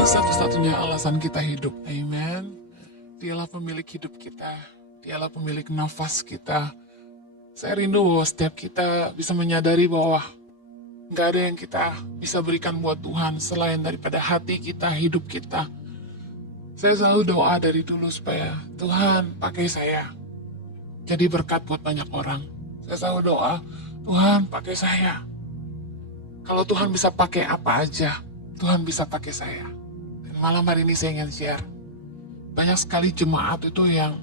Tuhan satu-satunya alasan kita hidup. Amen. Dialah pemilik hidup kita. Dialah pemilik nafas kita. Saya rindu bahwa setiap kita bisa menyadari bahwa nggak ada yang kita bisa berikan buat Tuhan selain daripada hati kita, hidup kita. Saya selalu doa dari dulu supaya Tuhan pakai saya jadi berkat buat banyak orang. Saya selalu doa, Tuhan pakai saya. Kalau Tuhan bisa pakai apa aja, Tuhan bisa pakai saya. Dan malam hari ini saya ingin share. Banyak sekali jemaat itu yang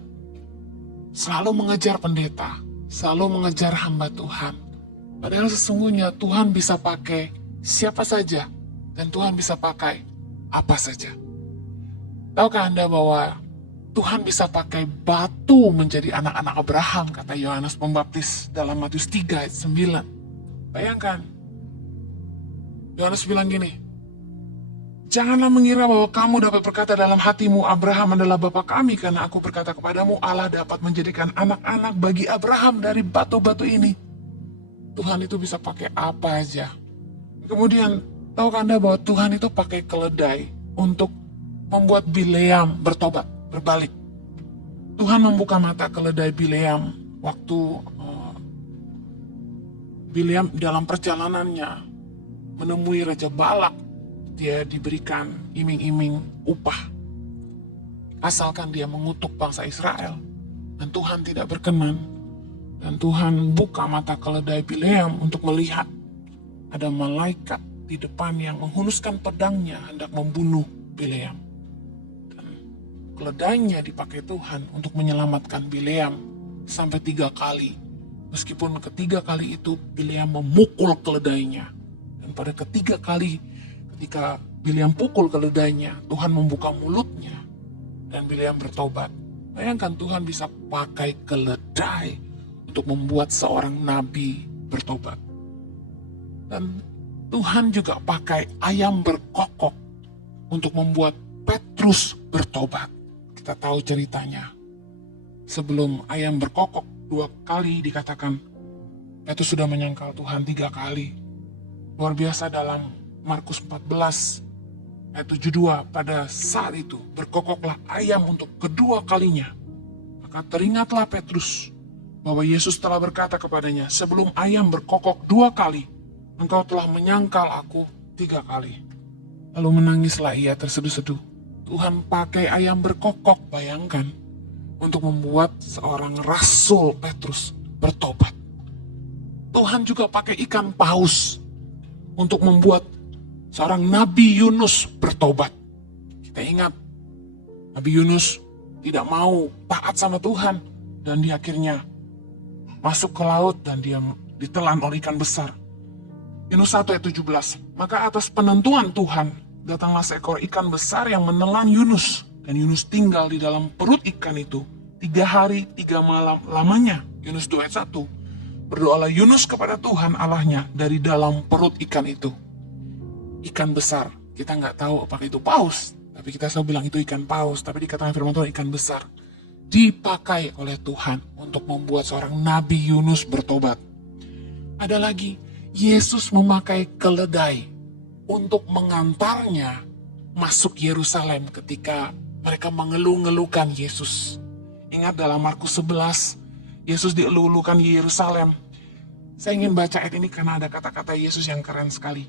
selalu mengejar pendeta, selalu mengejar hamba Tuhan. Padahal sesungguhnya Tuhan bisa pakai siapa saja, dan Tuhan bisa pakai apa saja. Tahukah Anda bahwa Tuhan bisa pakai batu menjadi anak-anak Abraham, kata Yohanes Pembaptis dalam Matius 3 ayat 9. Bayangkan, Yohanes bilang gini, janganlah mengira bahwa kamu dapat berkata dalam hatimu, Abraham adalah bapa kami, karena aku berkata kepadamu, Allah dapat menjadikan anak-anak bagi Abraham dari batu-batu ini. Tuhan itu bisa pakai apa aja. Kemudian, tahukah Anda bahwa Tuhan itu pakai keledai untuk membuat Bileam bertobat, berbalik. Tuhan membuka mata keledai Bileam waktu Bileam dalam perjalanannya menemui Raja Balak. Dia diberikan iming-iming upah asalkan dia mengutuk bangsa Israel, dan Tuhan tidak berkenan. Dan Tuhan buka mata keledai Bileam untuk melihat ada malaikat di depan yang menghunuskan pedangnya hendak membunuh Bileam. Dan keledainya dipakai Tuhan untuk menyelamatkan Bileam sampai 3 kali. Meskipun ketiga kali itu Bileam memukul keledainya. Dan pada ketiga kali ketika Bileam pukul keledainya, Tuhan membuka mulutnya dan Bileam bertobat. Bayangkan Tuhan bisa pakai keledai untuk membuat seorang nabi bertobat. Dan Tuhan juga pakai ayam berkokok untuk membuat Petrus bertobat. Kita tahu ceritanya. Sebelum ayam berkokok 2 kali dikatakan, Petrus sudah menyangkal Tuhan 3 kali. Luar biasa dalam Markus 14 ayat 72, pada saat itu berkokoklah ayam untuk kedua kalinya. Maka teringatlah Petrus bahwa Yesus telah berkata kepadanya, sebelum ayam berkokok 2 kali, engkau telah menyangkal aku 3 kali. Lalu menangislah ia terseduh-seduh. Tuhan pakai ayam berkokok, bayangkan, untuk membuat seorang rasul Petrus bertobat. Tuhan juga pakai ikan paus untuk membuat seorang Nabi Yunus bertobat. Kita ingat, Nabi Yunus tidak mau taat sama Tuhan, dan dia akhirnya masuk ke laut dan dia ditelan oleh ikan besar. Yunus 1 ayat 17. Maka atas penentuan Tuhan, datanglah seekor ikan besar yang menelan Yunus. Dan Yunus tinggal di dalam perut ikan itu 3 hari 3 malam lamanya. Yunus 2 ayat 1. Berdoalah Yunus kepada Tuhan Allahnya dari dalam perut ikan itu. Ikan besar, kita nggak tahu apakah itu paus, tapi kita selalu bilang itu ikan paus, tapi dikatakan firman Tuhan ikan besar. Dipakai oleh Tuhan untuk membuat seorang Nabi Yunus bertobat. Ada lagi, Yesus memakai keledai untuk mengantarnya masuk Yerusalem ketika mereka mengeluh-ngeluhkan Yesus. Ingat dalam Markus 11, Yesus dielu-elukan di Yerusalem. Saya ingin baca ayat ini karena ada kata-kata Yesus yang keren sekali.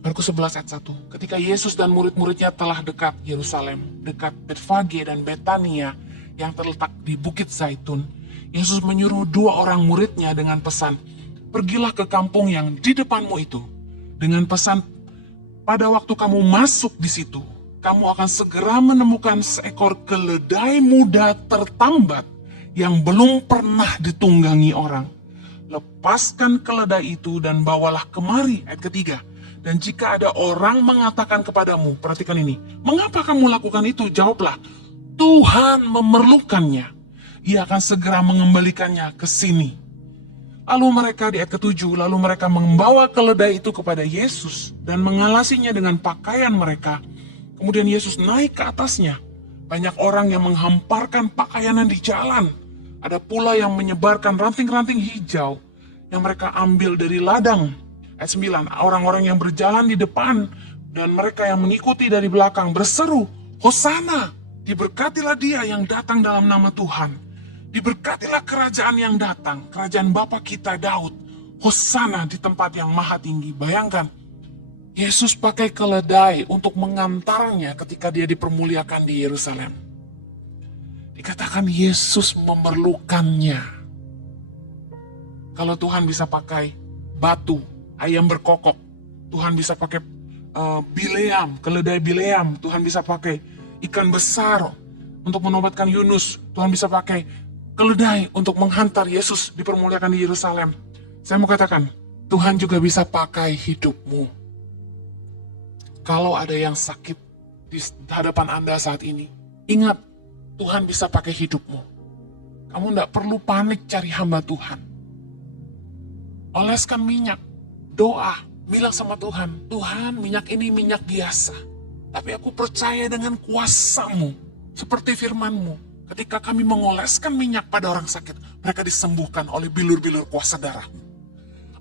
Markus 11 ayat 1. Ketika Yesus dan murid-muridnya telah dekat Yerusalem, dekat Betfage dan Betania yang terletak di Bukit Zaitun, Yesus menyuruh 2 orang muridnya dengan pesan, pergilah ke kampung yang di depanmu itu. Dengan pesan, pada waktu kamu masuk di situ, kamu akan segera menemukan seekor keledai muda tertambat yang belum pernah ditunggangi orang. Lepaskan keledai itu dan bawalah kemari. Ayat ketiga. Dan jika ada orang mengatakan kepadamu, perhatikan ini, mengapa kamu lakukan itu? Jawablah, Tuhan memerlukannya. Ia akan segera mengembalikannya ke sini. Lalu mereka di ayat ke-7, lalu mereka membawa keledai itu kepada Yesus dan mengalasinya dengan pakaian mereka. Kemudian Yesus naik ke atasnya. Banyak orang yang menghamparkan pakaiannya di jalan. Ada pula yang menyebarkan ranting-ranting hijau yang mereka ambil dari ladang. Ayat 9, orang-orang yang berjalan di depan Dan mereka yang mengikuti dari belakang berseru, Hosana, diberkatilah dia yang datang dalam nama Tuhan. Diberkatilah kerajaan yang datang, kerajaan Bapa kita Daud. Hosana di tempat yang maha tinggi. Bayangkan, Yesus pakai keledai untuk mengantarnya ketika dia dipermuliakan di Yerusalem. Dikatakan Yesus memerlukannya. Kalau Tuhan bisa pakai batu, ayam berkokok, Tuhan bisa pakai Bileam, keledai Bileam, Tuhan bisa pakai ikan besar untuk menobatkan Yunus, Tuhan bisa pakai keledai untuk menghantar Yesus dipermuliakan di Yerusalem. Saya mau katakan, Tuhan juga bisa pakai hidupmu. Kalau ada yang sakit di hadapan Anda saat ini, ingat, Tuhan bisa pakai hidupmu. Kamu tidak perlu panik cari hamba Tuhan. Oleskan minyak, doa, bilang sama Tuhan, Tuhan, minyak ini minyak biasa. Tapi aku percaya dengan kuasa-Mu, seperti firman-Mu. Ketika kami mengoleskan minyak pada orang sakit, mereka disembuhkan oleh bilur-bilur kuasa darah-Mu.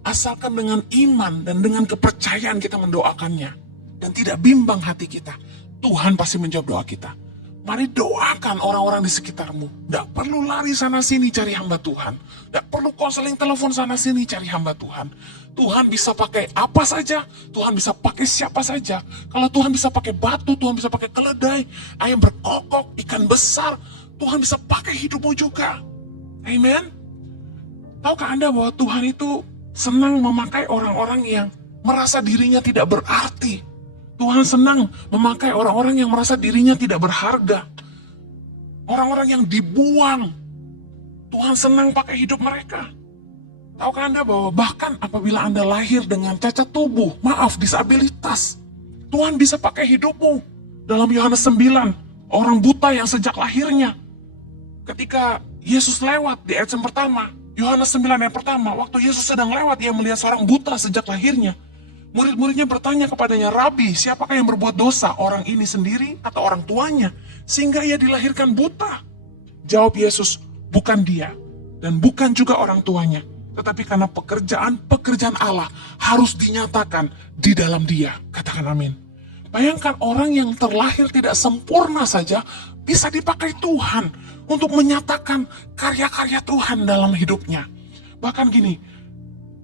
Asalkan dengan iman dan dengan kepercayaan kita mendoakannya, dan tidak bimbang hati kita, Tuhan pasti menjawab doa kita. Mari doakan orang-orang di sekitarmu. Tidak perlu lari sana-sini cari hamba Tuhan. Tidak perlu konseling telepon sana-sini cari hamba Tuhan. Tuhan bisa pakai apa saja. Tuhan bisa pakai siapa saja. Kalau Tuhan bisa pakai batu, Tuhan bisa pakai keledai, ayam berkokok, ikan besar, Tuhan bisa pakai hidupmu juga. Amen. Tahukah Anda bahwa Tuhan itu senang memakai orang-orang yang merasa dirinya tidak berarti. Tuhan senang memakai orang-orang yang merasa dirinya tidak berharga. Orang-orang yang dibuang. Tuhan senang pakai hidup mereka. Tahukah Anda bahwa bahkan apabila Anda lahir dengan cacat tubuh, disabilitas, Tuhan bisa pakai hidupmu. Dalam Yohanes 9, orang buta yang sejak lahirnya, ketika Yesus lewat di ayat yang pertama, Yohanes 9 ayat pertama, waktu Yesus sedang lewat, ia melihat seorang buta sejak lahirnya. Murid-muridnya bertanya kepadanya, Rabi, siapakah yang berbuat dosa? Orang ini sendiri atau orang tuanya? Sehingga ia dilahirkan buta. Jawab Yesus, bukan dia. Dan bukan juga orang tuanya. Tetapi karena pekerjaan Allah harus dinyatakan di dalam dia. Katakan amin. Bayangkan orang yang terlahir tidak sempurna saja bisa dipakai Tuhan untuk menyatakan karya-karya Tuhan dalam hidupnya. Bahkan gini,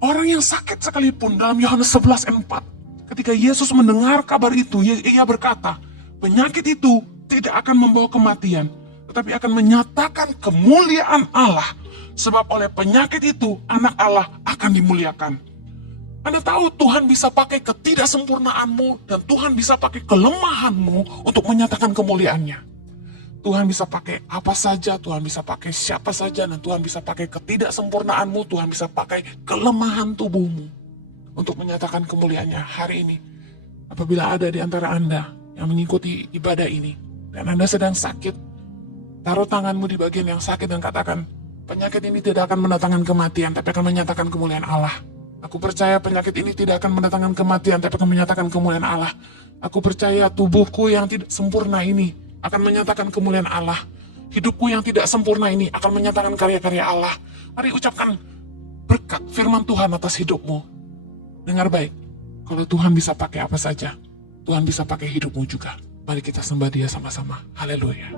orang yang sakit sekalipun dalam Yohanes 11 ayat 4, ketika Yesus mendengar kabar itu, ia berkata, penyakit itu tidak akan membawa kematian, tetapi akan menyatakan kemuliaan Allah, sebab oleh penyakit itu anak Allah akan dimuliakan. Anda tahu Tuhan bisa pakai ketidaksempurnaanmu dan Tuhan bisa pakai kelemahanmu untuk menyatakan kemuliaannya. Tuhan bisa pakai apa saja, Tuhan bisa pakai siapa saja, dan Tuhan bisa pakai ketidaksempurnaanmu, Tuhan bisa pakai kelemahan tubuhmu untuk menyatakan kemuliaannya. Hari ini, apabila ada di antara Anda yang mengikuti ibadah ini, dan Anda sedang sakit, taruh tanganmu di bagian yang sakit dan katakan, penyakit ini tidak akan mendatangkan kematian, tapi akan menyatakan kemuliaan Allah. Aku percaya penyakit ini tidak akan mendatangkan kematian, tapi akan menyatakan kemuliaan Allah. Aku percaya tubuhku yang tidak sempurna ini akan menyatakan kemuliaan Allah. Hidupku yang tidak sempurna ini akan menyatakan karya-karya Allah. Mari ucapkan berkat firman Tuhan atas hidupmu. Dengar baik, kalau Tuhan bisa pakai apa saja, Tuhan bisa pakai hidupmu juga. Mari kita sembah Dia sama-sama. Haleluya.